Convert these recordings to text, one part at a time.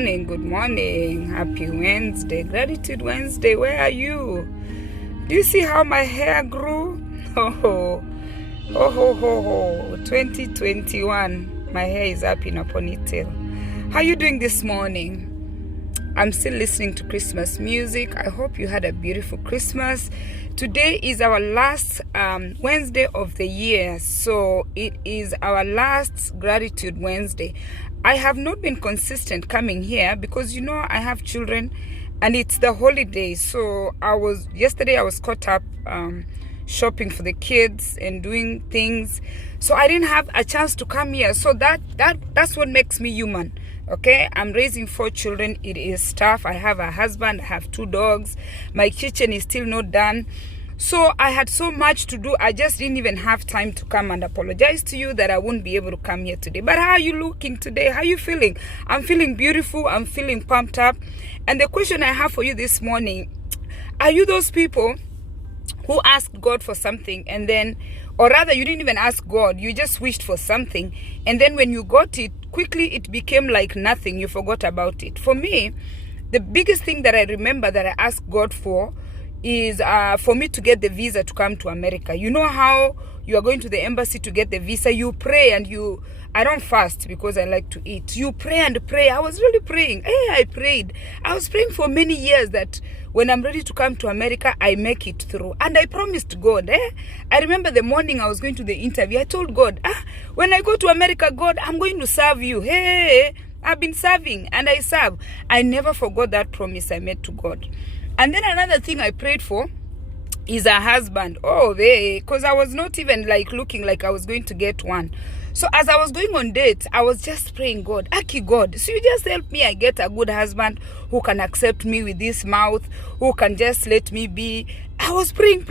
morning, good morning. Happy Wednesday, Gratitude Wednesday. Where are you? Do you see how my hair grew? Oh, 2021. My hair is up in a ponytail. How are you doing this morning? I'm still listening to Christmas music. I hope you had a beautiful Christmas. Today is our last Wednesday of the year, so it is our last Gratitude Wednesday. I have not been consistent coming here because I have children and it's the holidays. So yesterday I was caught up shopping for the kids and doing things, so I didn't have a chance to come here. So that's what makes me human. Okay, I'm raising 4 children. It is tough. I have a husband, I have 2 dogs, my kitchen is still not done. So I had so much to do. I just didn't even have time to come and apologize to you that I won't be able to come here today. But how are you looking today? How are you feeling? I'm feeling beautiful. I'm feeling pumped up. And the question I have for you this morning, are you those people who asked God for something and then, or rather you didn't even ask God, you just wished for something, and then when you got it, quickly it became like nothing, you forgot about it? For me, the biggest thing that I remember that I asked God for is for me to get the visa to come to America. You know how you are going to the embassy to get the visa, you pray and I don't fast because I like to eat. You pray and pray. I was really praying. I prayed. I was praying for many years that when I'm ready to come to America, I make it through. And I promised God. I remember the morning I was going to the interview, I told God, when I go to America, God, I'm going to serve you. I've been serving and I serve. I never forgot that promise I made to God. And then another thing I prayed for is a husband. Because I was not even looking like I was going to get one. So as I was going on dates, I was just praying, God, God, so you just help me, I get a good husband who can accept me with this mouth, who can just let me be. I was praying,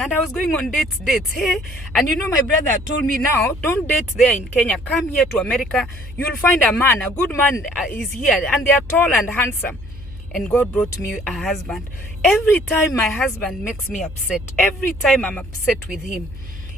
and I was going on dates. And my brother told me, now, don't date there in Kenya. Come here to America. You'll find a man, a good man is here, and they are tall and handsome. And God brought me a husband. Every time my husband makes me upset, every time I'm upset with him,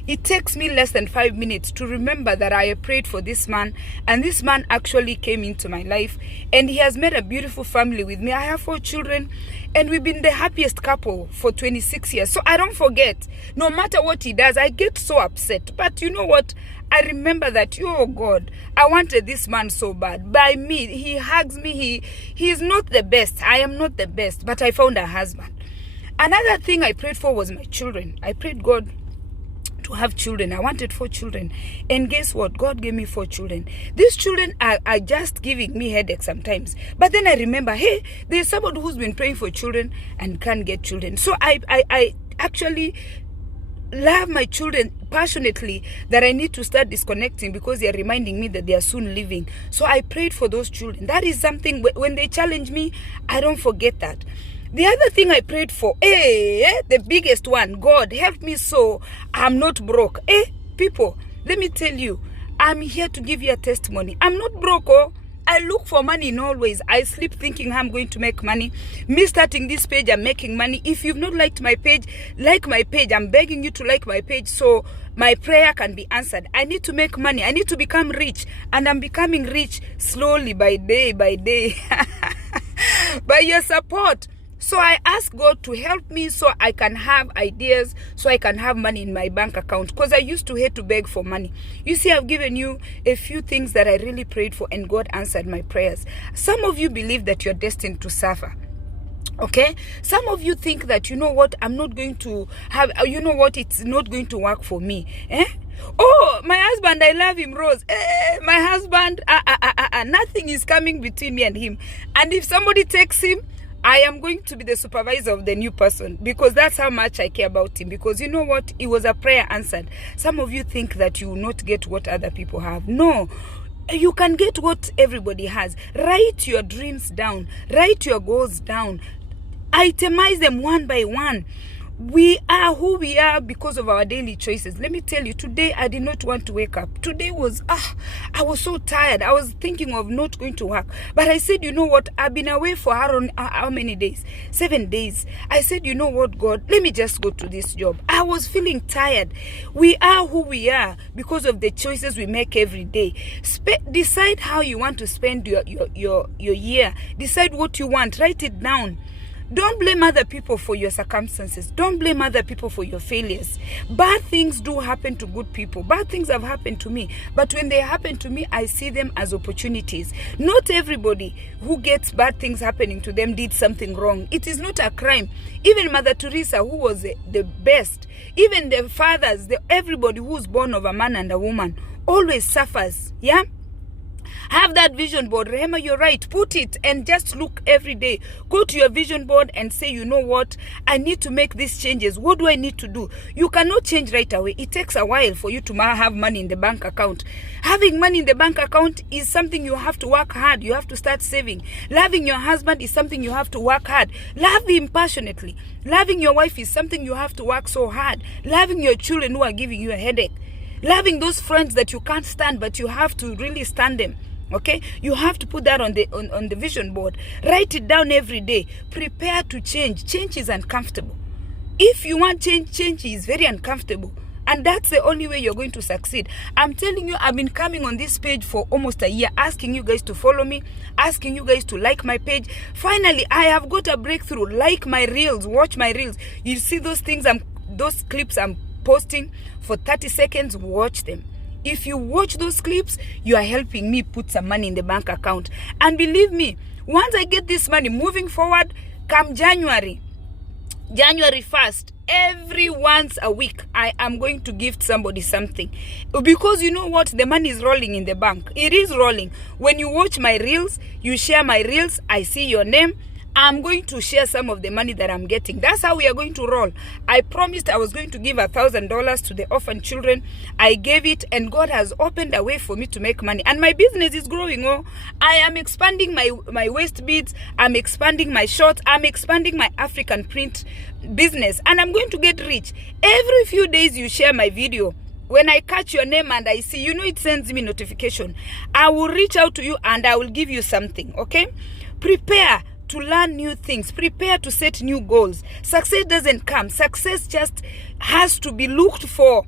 it takes me less than 5 minutes to remember that I prayed for this man, and this man actually came into my life, and he has made a beautiful family with me. I have 4 children, and we've been the happiest couple for 26 years. So I don't forget. No matter what he does, I get so upset. But you know what? I remember that, God, I wanted this man so bad. By me, he hugs me. He is not the best. I am not the best, but I found a husband. Another thing I prayed for was my children. I prayed God to have children. I wanted 4 children, and guess what? God gave me 4 children. These children are just giving me headaches sometimes, but then I remember, there's somebody who's been praying for children and can't get children. So I actually love my children passionately, that I need to start disconnecting because they are reminding me that they are soon leaving. So I prayed for those children. That is something, when they challenge me, I don't forget that. The other thing I prayed for, the biggest one, God, help me so I'm not broke. People, let me tell you, I'm here to give you a testimony. I'm not broke. I look for money in all ways. I sleep thinking I'm going to make money. Me starting this page, I'm making money. If you've not liked my page, like my page. I'm begging you to like my page so my prayer can be answered. I need to make money. I need to become rich. And I'm becoming rich slowly by day by day. By your support. So I ask God to help me so I can have ideas, so I can have money in my bank account. Because I used to hate to beg for money. You see, I've given you a few things that I really prayed for, and God answered my prayers. Some of you believe that you're destined to suffer. Okay? Some of you think that, I'm not going to have, it's not going to work for me. Oh, my husband, I love him, Rose. My husband, nothing is coming between me and him. And if somebody takes him, I am going to be the supervisor of the new person, because that's how much I care about him. Because you know what? It was a prayer answered. Some of you think that you will not get what other people have. No, you can get what everybody has. Write your dreams down. Write your goals down. Itemize them one by one. We are who we are because of our daily choices. Let me tell you, today I did not want to wake up. Today was, I was so tired. I was thinking of not going to work. But I said, you know what? I've been away for how many days? 7 days. I said, you know what, God? Let me just go to this job. I was feeling tired. We are who we are because of the choices we make every day. Decide how you want to spend your year. Decide what you want. Write it down. Don't blame other people for your circumstances. Don't blame other people for your failures. Bad things do happen to good people. Bad things have happened to me. But when they happen to me, I see them as opportunities. Not everybody who gets bad things happening to them did something wrong. It is not a crime. Even Mother Teresa, who was the best, even the fathers, everybody who's born of a man and a woman always suffers. Yeah? Have that vision board. Rehema, you're right. Put it and just look every day. Go to your vision board and say, you know what? I need to make these changes. What do I need to do? You cannot change right away. It takes a while for you to have money in the bank account. Having money in the bank account is something you have to work hard. You have to start saving. Loving your husband is something you have to work hard. Love him passionately. Loving your wife is something you have to work so hard. Loving your children who are giving you a headache. Loving those friends that you can't stand, but you have to really stand them. Okay, you have to put that on the vision board. Write it down every day. Prepare to change. Change is uncomfortable. If you want change, change is very uncomfortable. And that's the only way you're going to succeed. I'm telling you, I've been coming on this page for almost a year, asking you guys to follow me, asking you guys to like my page. Finally, I have got a breakthrough. Like my reels, watch my reels. You see those things, those clips I'm posting for 30 seconds, watch them. If you watch those clips, you are helping me put some money in the bank account. And believe me, once I get this money moving forward, come January 1st, every once a week, I am going to gift somebody something. Because you know what? The money is rolling in the bank. It is rolling. When you watch my reels, you share my reels, I see your name. I'm going to share some of the money that I'm getting. That's how we are going to roll. I promised I was going to give $1,000 to the orphan children. I gave it, and God has opened a way for me to make money. And my business is growing. Oh, I am expanding my waist beads. I'm expanding my shorts. I'm expanding my African print business. And I'm going to get rich. Every few days you share my video. When I catch your name and I see, it sends me notification. I will reach out to you and I will give you something. Okay? Prepare to learn new things. Prepare to set new goals. Success doesn't come. Success just has to be looked for.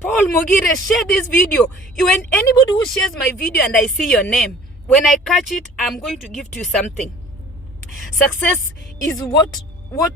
Paul Mogire, share this video. When anybody who shares my video and I see your name, when I catch it, I'm going to gift you something. Success is what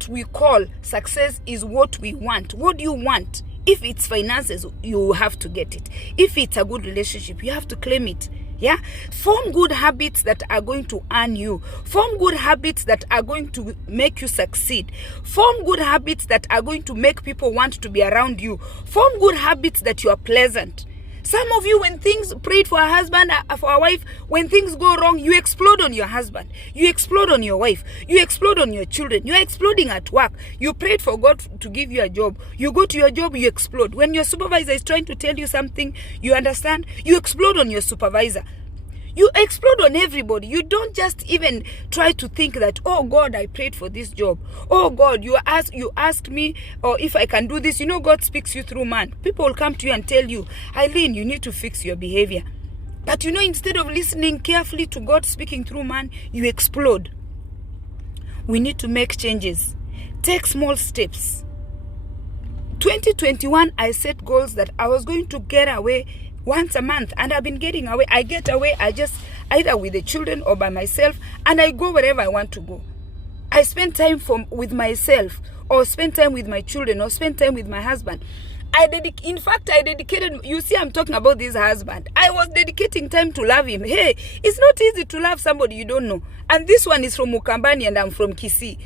we call success is what we want. What do you want? If it's finances, you have to get it. If it's a good relationship, you have to claim it. Yeah, form good habits that are going to earn you. Form good habits that are going to make you succeed. Form good habits that are going to make people want to be around you. Form good habits that you are pleasant. Some of you, when things, prayed for a husband, for a wife, when things go wrong, you explode on your husband. You explode on your wife. You explode on your children. You are exploding at work. You prayed for God to give you a job. You go to your job, you explode. When your supervisor is trying to tell you something, you understand, you explode on your supervisor. You explode on everybody. You don't just even try to think that, oh God, I prayed for this job. Oh God, you asked me, or if I can do this. God speaks you through man. People will come to you and tell you, Eileen, you need to fix your behavior. But instead of listening carefully to God speaking through man, you explode. We need to make changes. Take small steps. 2021, I set goals that I was going to get away once a month, and I've been getting away. I get away, I just either with the children or by myself, and I go wherever I want to go. I spend time with myself, or spend time with my children, or spend time with my husband. In fact, I dedicated, you see, I'm talking about this husband. I was dedicating time to love him. Hey, it's not easy to love somebody you don't know. And this one is from Mukambani and I'm from Kisii.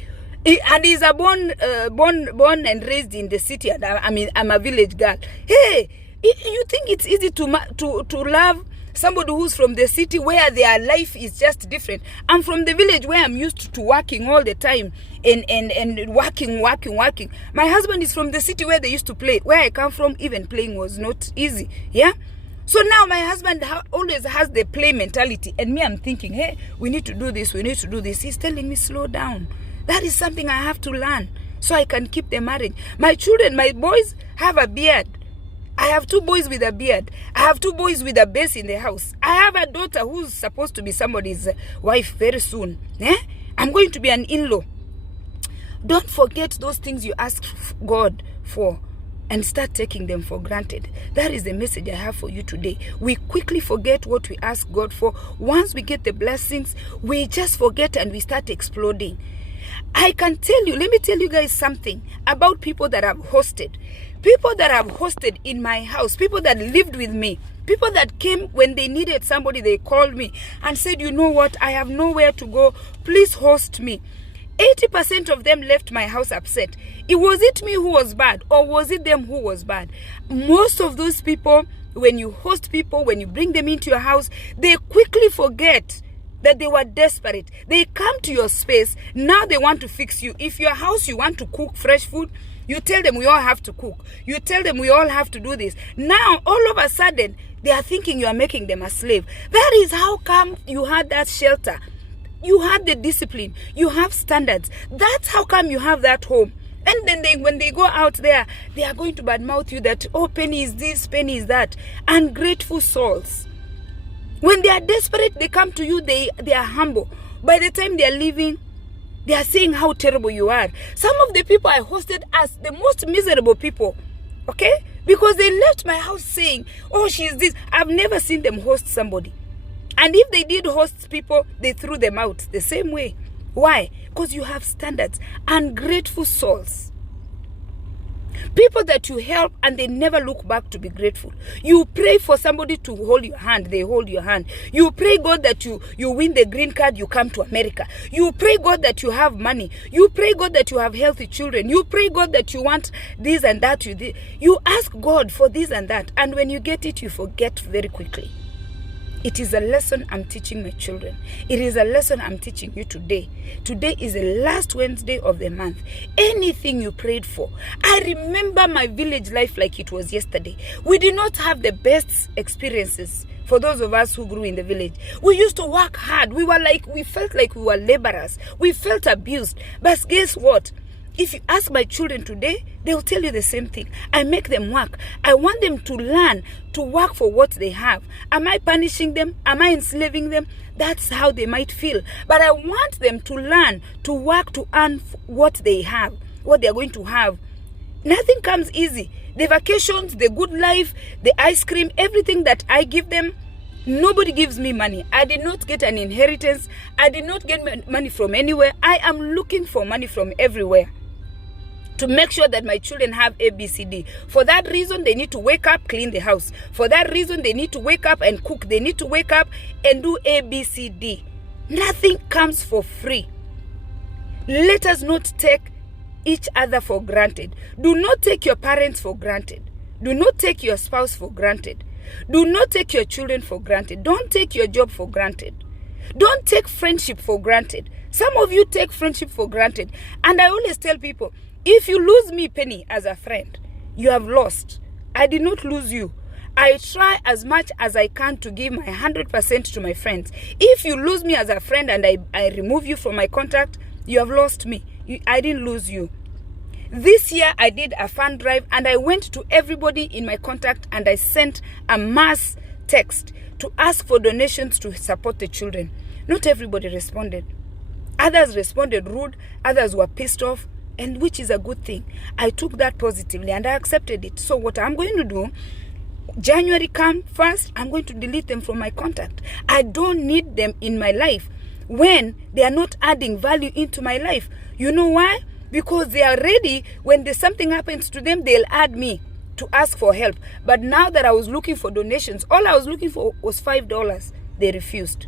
And he's a born and raised in the city, and I'm a village girl. Hey, you think it's easy to love somebody who's from the city where their life is just different? I'm from the village where I'm used to working all the time and working. My husband is from the city where they used to play. Where I come from, even playing was not easy. Yeah. So now my husband always has the play mentality, and me, I'm thinking, hey, we need to do this. He's telling me, slow down. That is something I have to learn. so I can keep the marriage. My children, my boys have a beard. I have 2 boys with a beard. I have 2 boys with a base in the house. I have a daughter who's supposed to be somebody's wife very soon. I'm going to be an in-law. Don't forget those things you ask God for and start taking them for granted. That is the message I have for you today. We quickly forget what we ask God for. Once we get the blessings, we just forget and we start exploding. I can tell you, let me tell you guys something about people that I've hosted. People that I've hosted in my house, people that lived with me, people that came when they needed somebody, they called me and said, you know what, I have nowhere to go, please host me. 80% of them left my house upset. Was it me who was bad, or was it them who was bad? Most of those people, when you host people, when you bring them into your house, they quickly forget that they were desperate. They come to your space, now they want to fix you. If your house, you want to cook fresh food, you tell them we all have to cook. You tell them we all have to do this. Now, all of a sudden, they are thinking you are making them a slave. That is how come you had that shelter. You had the discipline. You have standards. That's how come you have that home. And then when they go out there, they are going to badmouth you that, oh, Penny is this, Penny is that. Ungrateful souls. When they are desperate, they come to you, they are humble. By the time they are leaving, they are saying how terrible you are. Some of the people I hosted as the most miserable people, okay? Because they left my house saying, oh, she's this. I've never seen them host somebody. And if they did host people, they threw them out the same way. Why? Because you have standards. Ungrateful souls. People that you help and they never look back to be grateful. You pray for somebody to hold your hand, they hold your hand. You pray God that you win the green card, you come to America. You pray God that you have money. You pray God that you have healthy children. You pray God that you want this and that. You ask God for this and that. And when you get it, you forget very quickly. It is a lesson I'm teaching my children. It is a lesson I'm teaching you today. Today is the last Wednesday of the month. Anything you prayed for. I remember my village life like it was yesterday. We did not have the best experiences for those of us who grew in the village. We used to work hard. We felt like we were laborers. We felt abused. But guess what? If you ask my children today, they will tell you the same thing. I make them work. I want them to learn to work for what they have. Am I punishing them? Am I enslaving them? That's how they might feel. But I want them to learn to work to earn what they have, what they're going to have. Nothing comes easy. The vacations, the good life, the ice cream, everything that I give them, nobody gives me money. I did not get an inheritance. I did not get money from anywhere. I am looking for money from everywhere to make sure that my children have ABCD. For that reason, they need to wake up, clean the house. For that reason, they need to wake up and cook. They need to wake up and do ABCD. Nothing comes for free. Let us not take each other for granted. Do not take your parents for granted. Do not take your spouse for granted. Do not take your children for granted. Don't take your job for granted. Don't take friendship for granted. Some of you take friendship for granted. And I always tell people, if you lose me, Penny, as a friend, you have lost. I did not lose you. I try as much as I can to give my 100% to my friends. If you lose me as a friend and I remove you from my contact, you have lost me. I didn't lose you. This year, I did a fund drive and I went to everybody in my contact and I sent a mass text to ask for donations to support the children. Not everybody responded. Others responded rude, others were pissed off, and which is a good thing. I took that positively and I accepted it. So what I'm going to do, January come first, I'm going to delete them from my contact. I don't need them in my life when they are not adding value into my life. You know why? Because they are ready, when there's something happens to them, they'll add me to ask for help. But now that I was looking for donations, all I was looking for was $5. They refused.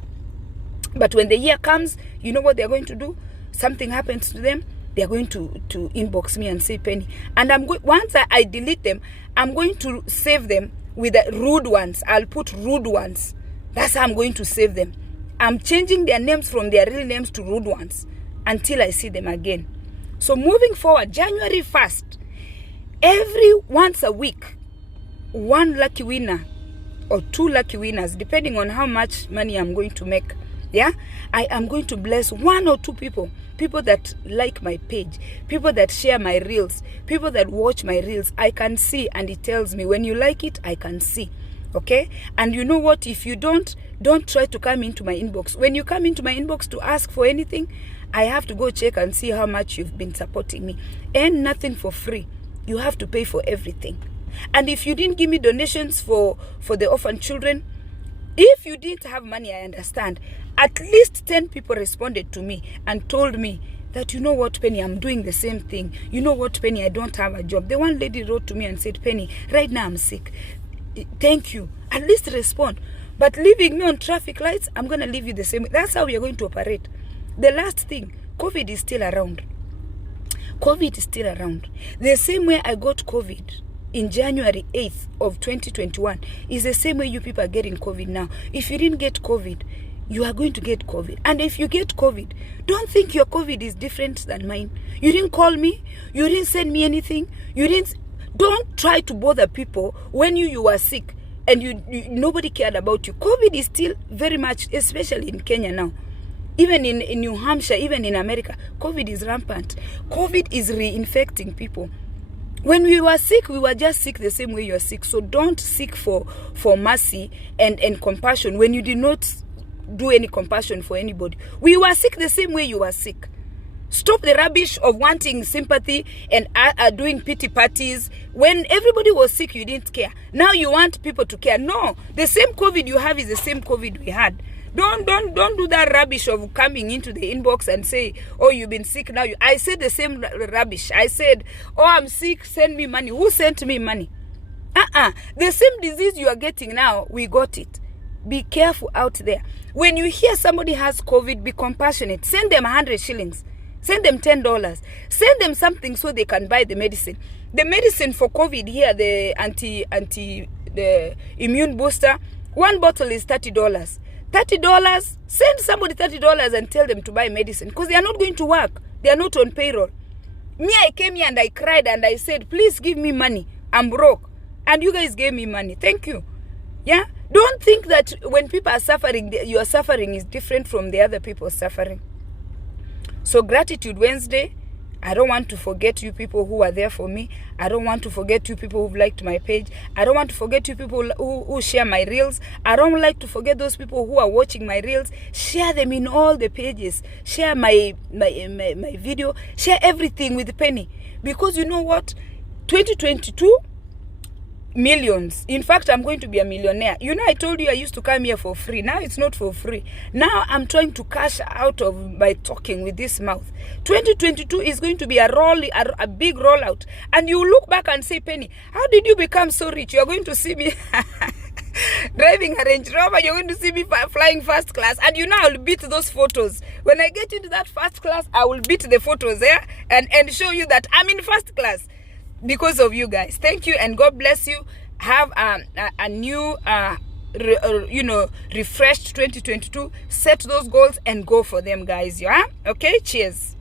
But when the year comes, you know what they're going to do? Something happens to them, they're going to inbox me and say, Penny. And once I delete them, I'm going to save them with the rude ones. I'll put rude ones. That's how I'm going to save them. I'm changing their names from their real names to rude ones until I see them again. So moving forward, January 1st, every once a week, one lucky winner or two lucky winners, depending on how much money I'm going to make, Yeah, I am going to bless 1 or 2 people that like my page, people that share my reels, people that watch my reels. I can see, and it tells me when you like it. I can see. Okay, and you know what? If you don't try to come into my inbox. When you come into my inbox to ask for anything, I have to go check and see how much you've been supporting me. And nothing for free. You have to pay for everything. And if you didn't give me donations for the orphan children, if you didn't have money, I understand. At least 10 people responded to me and told me that, you know what, Penny, I'm doing the same thing. You know what, Penny, I don't have a job. The one lady wrote to me and said, Penny, right now I'm sick. Thank you. At least respond. But leaving me on traffic lights, I'm going to leave you the same way. That's how we are going to operate. The last thing, COVID is still around. COVID is still around. The same way I got COVID in January 8th of 2021 is the same way you people are getting COVID now. If you didn't get COVID, you are going to get COVID. And if you get COVID, don't think your COVID is different than mine. You didn't call me. You didn't send me anything. Don't try to bother people when you were sick and nobody cared about you. COVID is still very much, especially in Kenya now. Even in New Hampshire, even in America, COVID is rampant. COVID is reinfecting people. When we were sick, we were just sick the same way you are sick. So don't seek for mercy and compassion when you did not do any compassion for anybody. We were sick the same way you were sick. Stop the rubbish of wanting sympathy and doing pity parties. When everybody was sick, you didn't care. Now you want people to care. No, the same COVID you have is the same COVID we had. Don't do that rubbish of coming into the inbox and say, oh, you've been sick now. I said the same rubbish. I said, oh, I'm sick, send me money. Who sent me money? The same disease you are getting now, we got it. Be careful out there. When you hear somebody has COVID, be compassionate. Send them 100 shillings. Send them $10. Send them something so they can buy the medicine. The medicine for COVID here, the the immune booster, 1 bottle is $30. $30, send somebody $30 and tell them to buy medicine because they are not going to work. They are not on payroll. Me, I came here and I cried and I said, please give me money. I'm broke. And you guys gave me money. Thank you. Yeah? Don't think that when people are suffering, your suffering is different from the other people's suffering. So Gratitude Wednesday, I don't want to forget you people who are there for me. I don't want to forget you people who've liked my page. I don't want to forget you people who share my reels. I don't like to forget those people who are watching my reels. Share them in all the pages. Share my video. Share everything with Penny. Because you know what? 2022, millions. In fact, I'm going to be a millionaire. You know, I told you I used to come here for free. Now it's not for free. Now I'm trying to cash out of by talking with this mouth. 2022 is going to be a big rollout. And you look back and say, Penny, how did you become so rich? You're going to see me driving a Range Rover. You're going to see me flying first class. And you know, I'll beat those photos. When I get into that first class, I will beat the photos there and show you that I'm in first class. Because of you guys. Thank you and God bless you. Have a new refreshed 2022. Set those goals and go for them, guys. Yeah, okay, cheers.